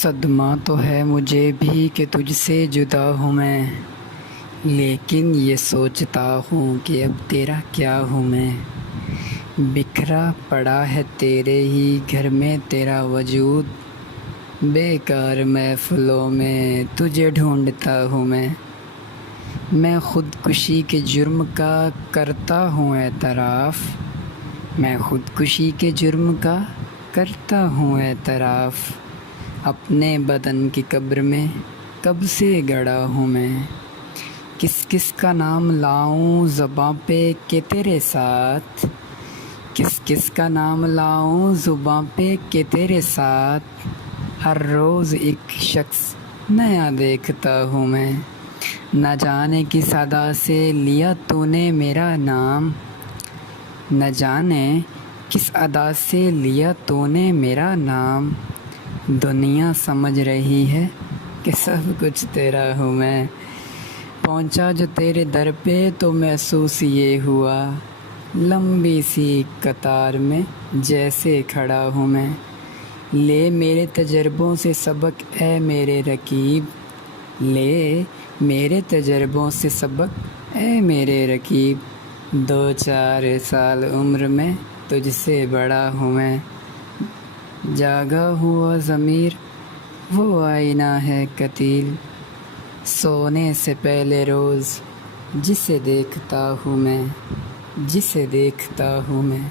صدمہ تو ہے مجھے بھی کہ تجھ سے جدا ہوں میں، لیکن یہ سوچتا ہوں کہ اب تیرا کیا ہوں میں۔ بکھرا پڑا ہے تیرے ہی گھر میں تیرا وجود، بیکار محفلوں میں تجھے ڈھونڈتا ہوں میں خودکشی کے جرم کا کرتا ہوں اعتراف، میں خودکشی کے جرم کا کرتا ہوں اعتراف، اپنے بدن کی قبر میں کب سے گڑا ہوں میں۔ کس کس کا نام لاؤں زباں پہ کہ تیرے ساتھ، کس کس کا نام لاؤں زباں پہ کہ تیرے ساتھ، ہر روز ایک شخص نیا دیکھتا ہوں میں۔ نہ جانے کس ادا سے لیا تو نے میرا نام، نہ جانے کس ادا سے لیا تو نے میرا نام، دنیا سمجھ رہی ہے کہ سب کچھ تیرا ہوں میں۔ پہنچا جو تیرے در پہ تو محسوس یہ ہوا، لمبی سی قطار میں جیسے کھڑا ہوں میں۔ لے میرے تجربوں سے سبق اے میرے رقیب، لے میرے تجربوں سے سبق اے میرے رقیب، 2-4 سال عمر میں تجھ سے بڑا ہوں میں۔ جاگا ہوا ضمیر وہ آئینہ ہے قتیل، سونے سے پہلے روز جسے دیکھتا ہوں میں، جسے دیکھتا ہوں میں،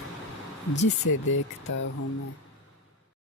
جسے دیکھتا ہوں میں۔